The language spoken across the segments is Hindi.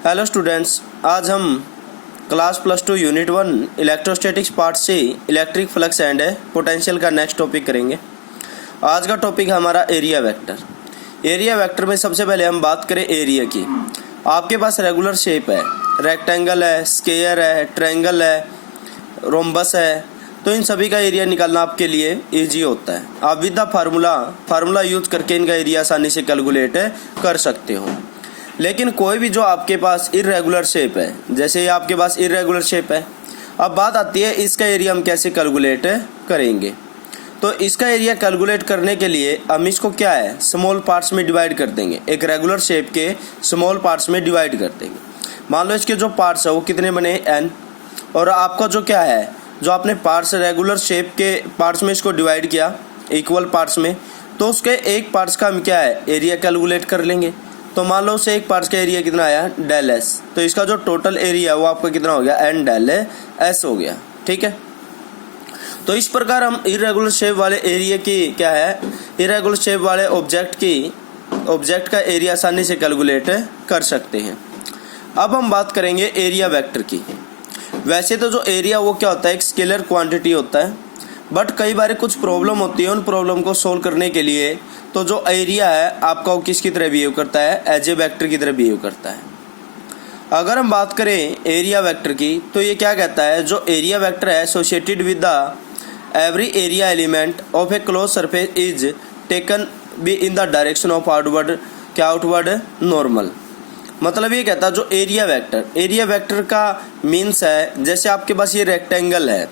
हेलो स्टूडेंट्स, आज हम क्लास +2 यूनिट 1 इलेक्ट्रोस्टैटिक्स पार्ट से इलेक्ट्रिक फ्लक्स एंड पोटेंशियल का नेक्स्ट टॉपिक करेंगे। आज का टॉपिक हमारा एरिया वेक्टर। एरिया वेक्टर में सबसे पहले हम बात करें एरिया की। आपके पास रेगुलर शेप है, रेक्टेंगल है, स्क्वायर है, ट्रायंगल है, रोम्बस है, तो इन सभी का एरिया निकालना आपके लिए इजी होता है। आप विद द फार्मूला यूज करके इनका एरिया आसानी से कैलकुलेट कर सकते हो। लेकिन कोई भी जो आपके पास इर्रेगुलर शेप है, जैसे ये आपके पास इर्रेगुलर शेप है, अब बात आती है इसका एरिया हम कैसे कैलकुलेट करेंगे। तो इसका एरिया कैलकुलेट करने के लिए हम इसको क्या है, स्मॉल पार्ट्स में डिवाइड कर देंगे। एक रेगुलर शेप के स्मॉल पार्ट्स में डिवाइड कर देंगे। मान लो इसके जो पार्ट्स है वो कितने बने, n, और आपका जो क्या है, जो आपने पार्ट्स रेगुलर शेप के पार्ट्स में इसको डिवाइड किया इक्वल पार्ट्स में, तो उसके एक पार्ट्स का हम क्या है एरिया कैलकुलेट कर लेंगे। तो मान लो उसे एक पार्ट्स का एरिया कितना आया, डेल एस, तो इसका जो टोटल एरिया वो आपका कितना हो गया, एन डेल एस हो गया। ठीक है, तो इस प्रकार हम इरेगुलर शेप वाले एरिया की क्या है, इरेगुलर शेप वाले ऑब्जेक्ट का एरिया आसानी से कैलकुलेट कर सकते हैं। अब हम बात करेंगे एरिया वेक्टर की। वैसे तो जो एरिया वो क्या होता है, एक स्केलर क्वांटिटी होता है, बट कई बार कुछ प्रॉब्लम होती है। उन प्रॉब्लम को सोल्व करने के लिए तो जो एरिया है आपका वो किसकी तरह बिहेव करता है, एज ए वेक्टर की तरह बिहेव करता है। अगर हम बात करें एरिया वेक्टर की, तो ये क्या कहता है, जो एरिया वेक्टर है associated with the every area element of A close surface is taken be in the direction of outward normal. मतलब ये कहता है जो एरिया वेक्टर का मीन्स है, जैसे आपके पास ये रेक्टेंगल है,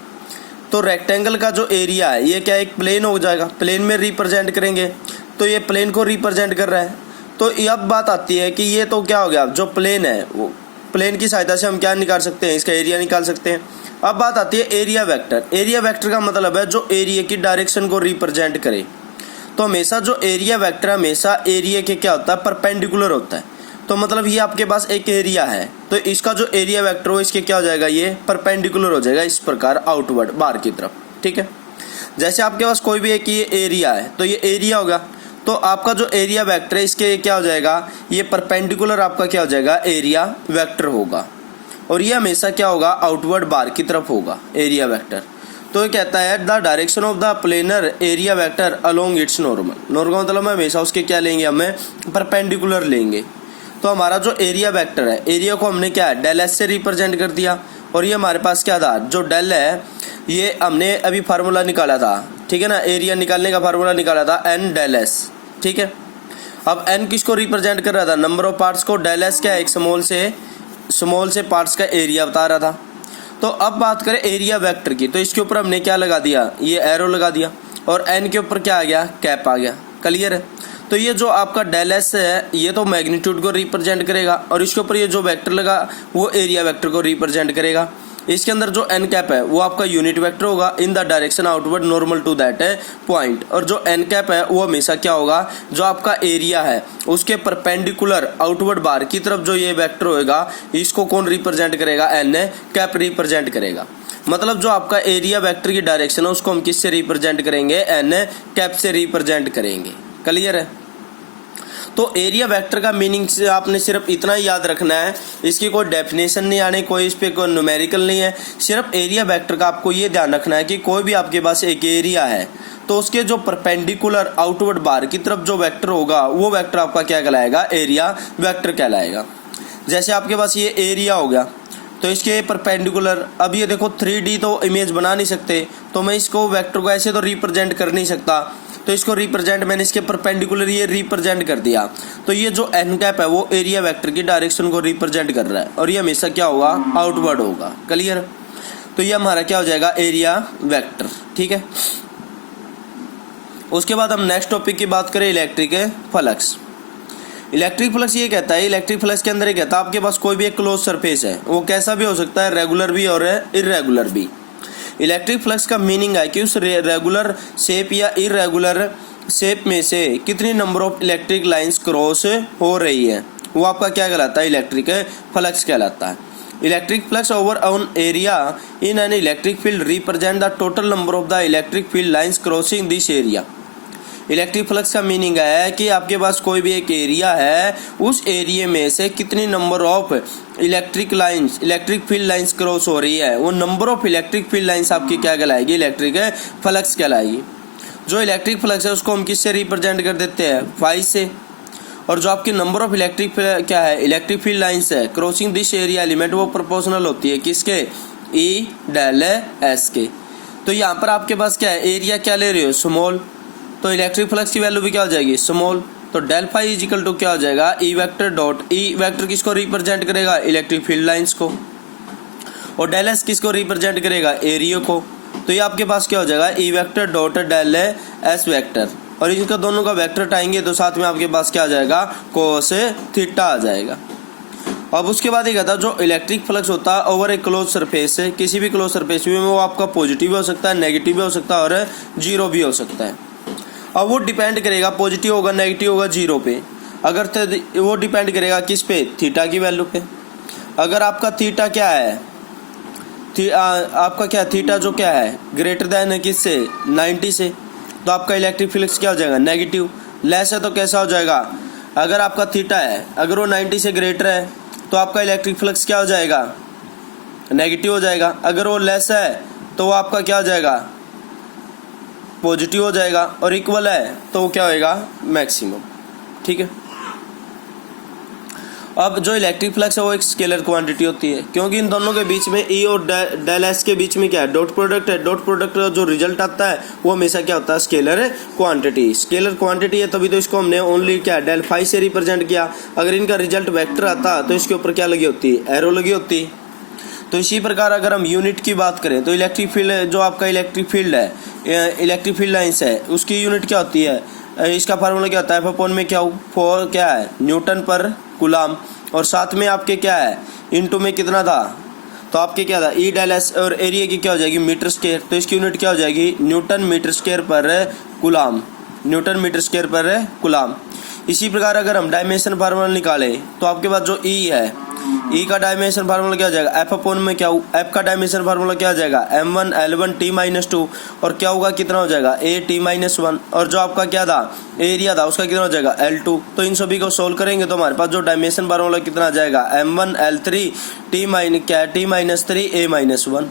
तो रेक्टेंगल का जो एरिया है ये क्या एक प्लेन हो जाएगा, प्लेन में रिप्रेजेंट करेंगे, तो ये प्लेन को रिप्रेजेंट कर रहा है। तो अब बात आती है कि ये तो क्या हो गया, जो प्लेन है वो प्लेन की सहायता से हम क्या निकाल सकते हैं, इसका एरिया निकाल सकते हैं। अब बात आती है एरिया वेक्टर। एरिया वेक्टर का मतलब है जो एरिया की डायरेक्शन को रिप्रेजेंट करे। तो हमेशा जो एरिया वेक्टर हमेशा एरिया के क्या होता है, परपेंडिकुलर होता है। तो मतलब ये आपके पास एक एरिया है, तो इसका जो एरिया वेक्टर हो इसके क्या हो जाएगा, ये परपेंडिकुलर हो जाएगा इस प्रकार आउटवर्ड बाहर की तरफ। ठीक है, जैसे आपके पास कोई भी एक ये एरिया है, तो ये एरिया होगा, तो आपका जो एरिया वेक्टर है इसके क्या हो जाएगा, ये परपेंडिकुलर आपका क्या हो जाएगा, एरिया वेक्टर होगा। और ये हमेशा क्या होगा, आउटवर्ड बाहर की तरफ होगा एरिया वेक्टर। तो ये कहता है the direction of the planar area vector along it's normal मतलब हमेशा उसके क्या लेंगे, हमें परपेंडिकुलर लेंगे। तो हमारा जो एरिया वेक्टर है, एरिया को हमने क्या है डेल एस से रिप्रेजेंट कर दिया, और ये हमारे पास क्या था, जो डेल है ये हमने अभी फार्मूला निकाला था। ठीक है ना, एरिया निकालने का फार्मूला निकाला था एन डेल एस। ठीक है, अब एन किसको रिप्रेजेंट कर रहा था, नंबर ऑफ पार्ट्स को, डेल एस क्या है एक स्मॉल से पार्ट्स का एरिया बता रहा था। तो अब बात करें एरिया वेक्टर की, तो इसके ऊपर हमने क्या लगा दिया, ये एरो लगा दिया, और एन के ऊपर क्या आ गया, कैप आ गया। क्लियर है, तो ये जो आपका डेल एस है ये तो मैग्नीट्यूड को रिप्रेजेंट करेगा, और इसके ऊपर ये जो वेक्टर लगा वो एरिया वेक्टर को रिप्रेजेंट करेगा। इसके अंदर जो एन कैप है वो आपका यूनिट वेक्टर होगा in the direction outward normal to that point, और जो एन कैप है वो हमेशा क्या होगा, जो आपका एरिया है उसके परपेंडिकुलर आउटवर्ड बाहर की तरफ जो ये वेक्टर होगा इसको कौन रिप्रेजेंट करेगा, एन कैप रिप्रेजेंट करेगा। मतलब जो आपका एरिया वेक्टर की डायरेक्शन है उसको हम किससे रिप्रेजेंट करेंगे, एन कैप से रिप्रेजेंट करेंगे। क्लियर है, तो एरिया वेक्टर का मीनिंग से आपने सिर्फ इतना ही याद रखना है, इसकी कोई डेफिनेशन नहीं आनी, कोई इस पे कोई न्यूमेरिकल नहीं है। सिर्फ एरिया वेक्टर का आपको ये ध्यान रखना है कि कोई भी आपके पास एक एरिया है तो उसके जो परपेंडिकुलर आउटवर्ड बाहर की तरफ जो वेक्टर होगा वो वेक्टर आपका क्या कहलाएगा, एरिया वेक्टर कहलाएगा। जैसे आपके पास ये एरिया हो गया, तो इसके परपेंडिकुलर, अब ये देखो 3D तो इमेज बना नहीं सकते, तो मैं इसको वेक्टर को ऐसे तो रिप्रेजेंट कर नहीं सकता, तो इसको रिप्रेजेंट मैंने इसके परपेंडिकुलर ये रिप्रेजेंट कर दिया। तो ये जो एन कैप है वो एरिया वेक्टर की डायरेक्शन को रिप्रेजेंट कर रहा है, और ये हमेशा क्या होगा, आउटवर्ड होगा। क्लियर, तो ये हमारा क्या हो जाएगा, एरिया वेक्टर। ठीक है, उसके बाद हम नेक्स्ट टॉपिक की बात करें, इलेक्ट्रिक फ्लक्स। इलेक्ट्रिक फ्लक्स ये कहता है, इलेक्ट्रिक फ्लक्स के अंदर ये कहता है आपके पास कोई भी एक क्लोज सरफेस है, वो कैसा भी हो सकता है, रेगुलर भी और इरेगुलर भी। इलेक्ट्रिक फ्लक्स का मीनिंग है कि उस रेगुलर शेप या इरेगुलर शेप में से कितनी number of electric lines cross हो रही है, वो आपका क्या कहलाता है, इलेक्ट्रिक फ्लक्स कहलाता है। Electric flux over on area in an electric field represent the total number of the electric field lines crossing this area. Electric flux का मीनिंग है कि आपके पास कोई भी एक एरिया है, उस एरिया में से कितनी number of electric lines, electric field lines cross हो रही है, वो number of electric field lines आपकी क्या कहलाएगी, इलेक्ट्रिक फ्लक्स कहलाएगी। जो इलेक्ट्रिक फ्लक्स है उसको हम किससे रिप्रेजेंट कर देते हैं, फाई से। और जो आपकी नंबर ऑफ इलेक्ट्रिक क्या है, इलेक्ट्रिक फील्ड लाइंस है क्रॉसिंग दिस एरिया एलिमेंट, वो प्रोपोर्शनल होती है किसके, ई डेल एस के। तो यहाँ पर आपके पास क्या है, एरिया क्या ले रहे हो, स्मॉल, तो इलेक्ट्रिक फ्लक्स की वैल्यू भी क्या हो जाएगी, स्मॉल। तो del phi is equal to क्या हो जाएगा, E vector dot, E vector किसको रिप्रेजेंट करेगा, इलेक्ट्रिक फील्ड लाइंस को, और डेल एस किसको रिप्रेजेंट करेगा, एरिया को। तो ये आपके पास क्या हो जाएगा, E vector dot del S vector, और इनका दोनों का वेक्टर उठाएंगे तो साथ में आपके पास क्या आ जाएगा, कोस थीटा आ जाएगा। अब उसके बाद ये कहता है जो इलेक्ट्रिक फ्लक्स होता है ओवर ए क्लोज सरफेस से, किसी भी क्लोज सरफेस में वो आपका पॉजिटिव भी हो सकता है, नेगेटिव भी हो सकता है और जीरो भी हो सकता है। अब वो डिपेंड करेगा, पॉजिटिव होगा नेगेटिव होगा जीरो पे, अगर वो डिपेंड करेगा किस पे, थीटा की वैल्यू पे। अगर आपका थीटा क्या है, आपका क्या थीटा जो क्या है ग्रेटर देन है किससे, 90 से, तो आपका इलेक्ट्रिक फ्लक्स क्या हो जाएगा, नेगेटिव। लेस है तो कैसा हो जाएगा, अगर आपका थीटा है अगर वो 90 से ग्रेटर है तो आपका इलेक्ट्रिक फ्लक्स क्या हो जाएगा, नेगेटिव हो जाएगा। अगर वो लेस है तो वो आपका क्या हो जाएगा, पॉजिटिव हो जाएगा, और इक्वल है तो वो क्या होएगा, मैक्सिमम। ठीक है। अब जो इलेक्ट्रिक फ्लक्स है वो एक स्केलर क्वांटिटी होती है, क्योंकि इन दोनों के बीच में ई और डेल एस के बीच में क्या है, डॉट प्रोडक्ट है। डॉट प्रोडक्ट का जो रिजल्ट आता है वो हमेशा क्या होता है, स्केलर क्वांटिटी। स्केलर क्वांटिटी है तभी तो इसको हमने ओनली क्या डेल फाई से रिप्रेजेंट किया। अगर इनका रिजल्ट वेक्टर आता तो इसके ऊपर क्या लगी होती है, एरो लगी होती। तो इसी प्रकार अगर हम यूनिट की बात करें तो इलेक्ट्रिक फील्ड, जो आपका इलेक्ट्रिक फील्ड है, इलेक्ट्रिक फील्ड लाइंस है, उसकी यूनिट क्या होती है, इसका फार्मूला क्या होता है, एफ अपॉन में क्या फोर क्या है, न्यूटन पर कूलाम, और साथ में आपके क्या है, इनटू में कितना था, तो आपके क्या था, ई डेल एस, और एरिया की क्या हो जाएगी, मीटर स्क्वायर, तो इसकी यूनिट क्या हो जाएगी, न्यूटन मीटर स्क्वायर पर कूलाम, न्यूटन मीटर स्क्वायर पर कूलाम। इसी प्रकार अगर हम डायमेंशन फार्मूला निकालें तो आपके पास जो ई है, ई का डायमेंशन फार्मूला क्या हो जाएगा, एफ अपॉन में क्या, एफ का डायमेंशन फार्मूला क्या हो जाएगा, m1 L1 T-2, और क्या होगा, कितना हो जाएगा, a T-1, और जो आपका क्या था, एरिया था उसका कितना हो जाएगा, L2। तो इन सभी को सोल्व करेंगे तो हमारे पास जो डायमेंशन फार्मूला कितना आ जाएगा, m1 L3 T-3 a-1।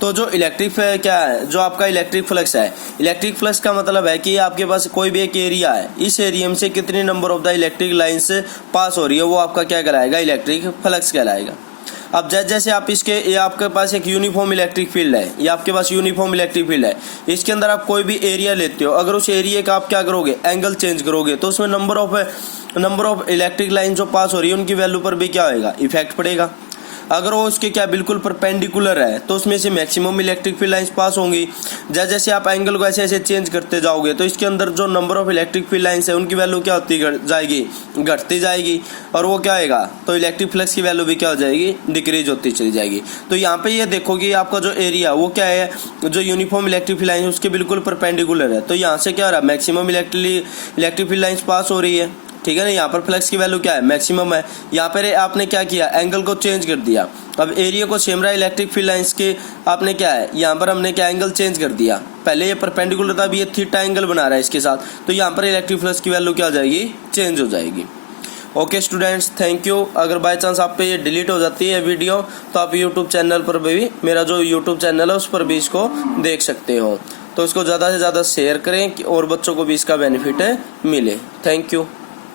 तो जो इलेक्ट्रिक क्या है, जो आपका इलेक्ट्रिक फ्लक्स है, इलेक्ट्रिक फ्लक्स का मतलब है कि आपके पास कोई भी एक एरिया है, इस एरिया में से कितनी number of the electric lines pass हो रही है, वो आपका क्या कहलाएगा, इलेक्ट्रिक फ्लक्स कहलाएगा। अब जैसे जैसे आप इसके, ये आपके पास एक यूनिफॉर्म इलेक्ट्रिक फील्ड है, ये आपके पास यूनिफॉर्म इलेक्ट्रिक फील्ड है, इसके अंदर आप कोई भी एरिया लेते हो, अगर उस एरिया का आप क्या करोगे, एंगल चेंज करोगे, तो उसमें नंबर ऑफ इलेक्ट्रिक लाइन जो पास हो रही है उनकी वैल्यू पर भी क्या होगा, इफेक्ट पड़ेगा। अगर वो उसके क्या बिल्कुल परपेंडिकुलर है तो उसमें से maximum electric field lines pass होंगी। जैसे जैसे आप एंगल को ऐसे ऐसे चेंज करते जाओगे तो इसके अंदर जो number of electric field lines है उनकी वैल्यू क्या होती जाएगी, घटती जाएगी, और वो क्या आएगा, तो इलेक्ट्रिक फ्लक्स की वैल्यू भी क्या हो जाएगी, डिक्रीज होती चली जाएगी। तो यहाँ पे ये देखो कि आपका जो एरिया वो क्या है, जो यूनिफॉर्म इलेक्ट्रिक फील्ड लाइन है उसके बिल्कुल परपेंडिकुलर है, तो यहाँ से क्या हो रहा है, maximum electric field lines pass हो रही है। ठीक है ना, यहाँ पर फ्लक्स की वैल्यू क्या है, मैक्सिमम है। यहाँ पर आपने क्या किया, एंगल को चेंज कर दिया। अब एरिया को सेम रहा इलेक्ट्रिक फील्ड लाइंस के, आपने क्या है, यहाँ पर हमने क्या एंगल चेंज कर दिया, पहले ये परपेंडिकुलर था, अभी ये थीटा एंगल बना रहा है इसके साथ, तो यहाँ पर इलेक्ट्रिक फ्लक्स की वैल्यू क्या हो जाएगी, चेंज हो जाएगी। Okay students, thank you. अगर बाय चांस आप पे ये डिलीट हो जाती है वीडियो तो आप यूट्यूब चैनल पर भी, मेरा जो यूट्यूब चैनल है उस पर भी इसको देख सकते हो। तो इसको ज़्यादा से ज़्यादा शेयर करें और बच्चों को भी इसका बेनिफिट मिले। Thank you.